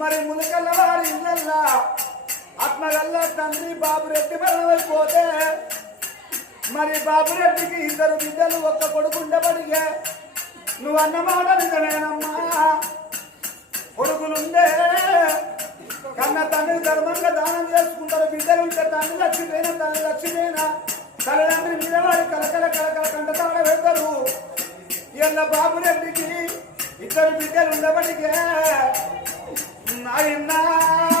మరి ములకల్ల వారి ఇళ్ళల్లా ఆత్మగల్ల తండ్రి బాబురెడ్డి మరణమైపోతే మరి బాబురెడ్డికి ఇద్దరు బిడ్డలు ఒక్క కొడుకు ఉండబడిగే. నువ్వు అన్నమాట నిజమేనమ్మా. కొడుకులుండే కన్న తండ్రి ధర్మంగా దానం చేసుకుంటారు. బిడ్డలు ఉంటే తండ్రి లక్ష్మీపోయినా తల్లి లక్ష్మీపోయినా తల్లిదండ్రి నిలబడి కలకల కలకల కంట వెళ్తారు పెడతారు. ఇలా బాబురెడ్డికి ఇద్దరు బిడ్డలు ఉండబడిగా. I am not.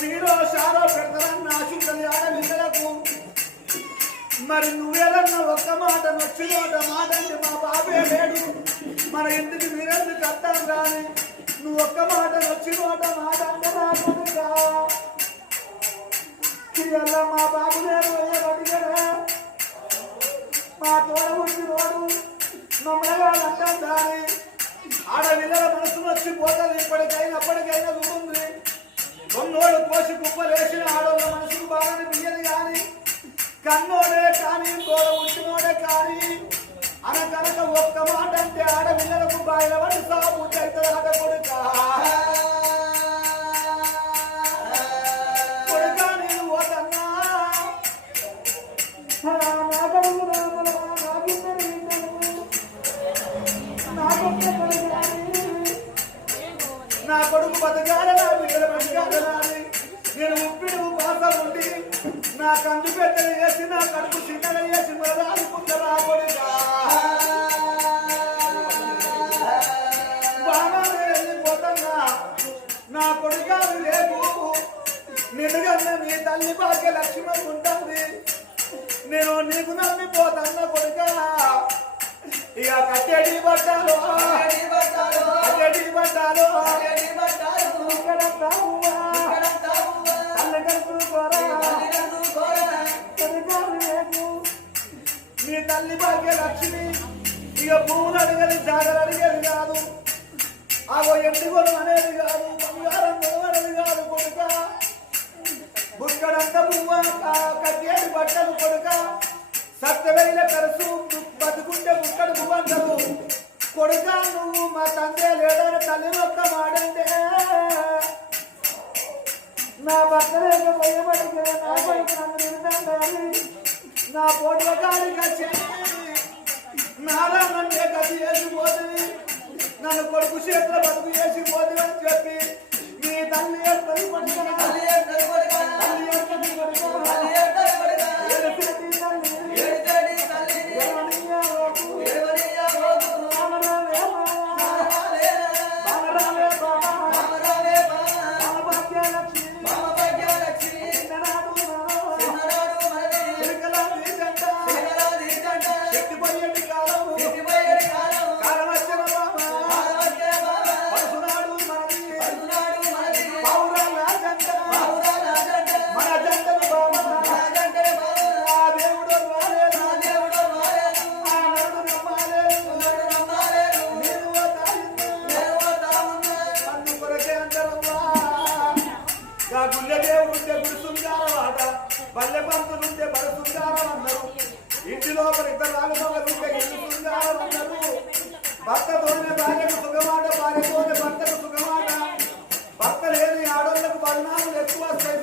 సీరో షారో పెడతారన్న ఆశించని ఆడ మరి నువ్వేదన్న ఒక్క మాట నొచ్చిన ఒక మాట అంటే మా బాబే లేడు. మన ఇంటికి మీరెందుకు అర్థం కానీ నువ్వు ఒక్క మాట నొచ్చిన ఒక మాట అంటే నాకు ఇలా మా బాబు లేరు అడిగారా మా తోడ ఉంది రోడు మమ్మల్ని అంటాం దాని ఆడ విలువ మనసు వచ్చి పోతుంది ఇప్పటికైనా అప్పటికైనా ఉంటుంది కొన్నోడు కోసి కుప్పలేసిన ఆడోళ్ళ మనసుకు బాగానే బియ్యది కానీ కన్నోడే కానీ గోడ ఉట్టినోడే కానీ అనకనక ఒక్క మాట అంటే ఆడపిల్లలకు బాయిల పడి సాగు చైతద la తల్లి భాగ్య లక్ష్మి. ఇక భూములు అడిగేది జాగలు అడిగేది కాదు. ఆగో ఎండి కొను అనేది కాదు. బంగారం కొను కాదు కొడుక. బుక్కడంత పువ్వ కట్టేది బట్టలు కొడుక. సత్తవేల కరుసు బతుకుంటే బుక్కడు పువ్వంటారు కొడుక నువ్వు మా తండ్రి లేడని తల్లి ఒక్క మాడంటే నా భర్త లేకపోయేవాడికి నా కొడుకు నన్ను నిందండాలి నా పోట్ల కాడికి వచ్చి నాలా నన్ను గతి వేసిపోతుంది నన్ను కొడుకు చేతుల బతుకు వేసిపోతుంది అని చెప్పి మీ తల్లి ఏడుతుంది కొడుకు ఉంటే గుడిసుంగారవాట పల్లె పంతులుంటే బరసుంగారం అన్నారు ఇంటి లోపల ఇద్దరు రాగమగలుంటే ఇల్లు శృంగారం అన్నారు భర్త తోనే భార్యకు సుఖమాట భార్య తోనే భర్తకు సుఖమాట. భర్త లేని ఆడోళ్ళకు బంధాలు ఎక్కువ వస్తాయి.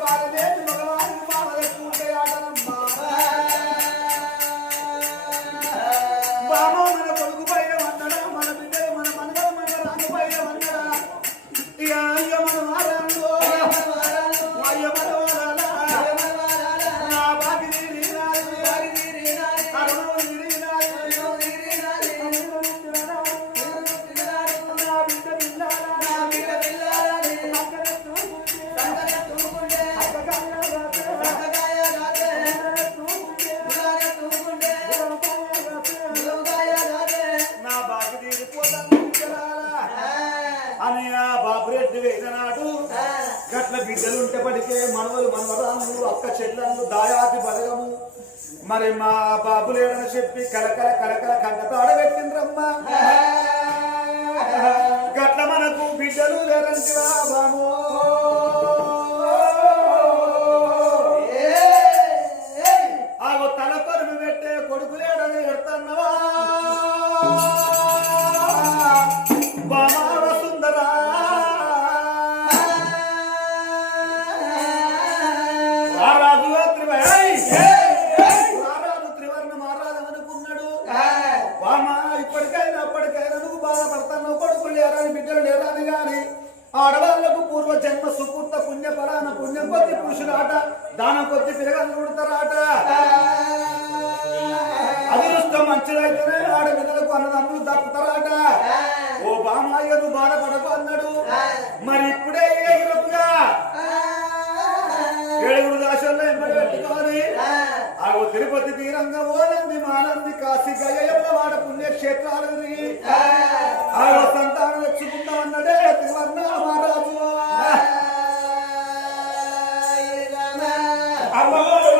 మరి మా బాబులేడని చెప్పి కలకల కలకల కంటతో పెట్టిండ్రమ్మా నువ్వు బాధపడకు అన్నాడు. మరి ఇప్పుడే ఏడుగురు దాశల్లో ఎంబడి పెట్టుకొని ఆగో తిరుపతి తీరంగా ఓనంది మానంది కాశీ గయమ్మ వాడ పుణ్యక్షేత్రాలు ఆగో సంతానం తెచ్చుకుందాం అన్నాడే త్రివర్ణ మహారాజు అమ్మవారు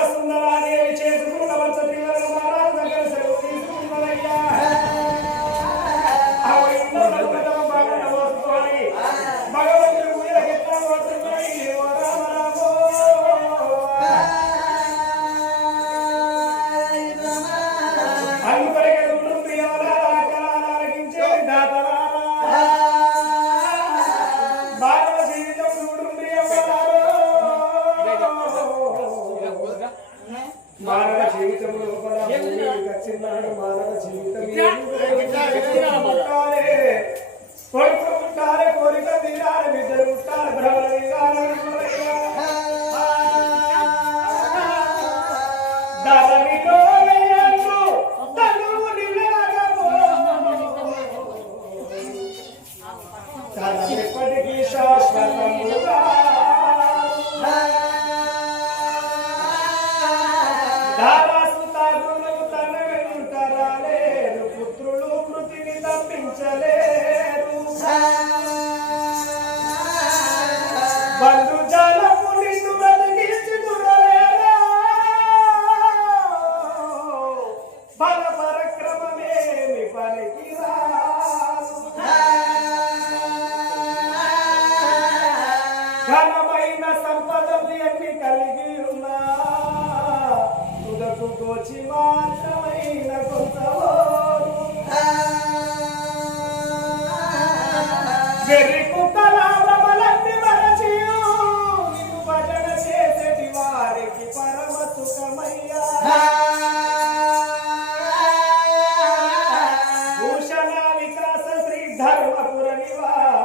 బంధు జలము నిన్ను బ్రతికించి చూడలేరా? బల పరక్రమమేమి పనికిరాదు ఘనమైన సంపదలు ఎన్ని కలిగి ఉన్నా? తుదకు కోచి మాత్రమైన కొంతవోరు. వెర్రి భూషణ వికాస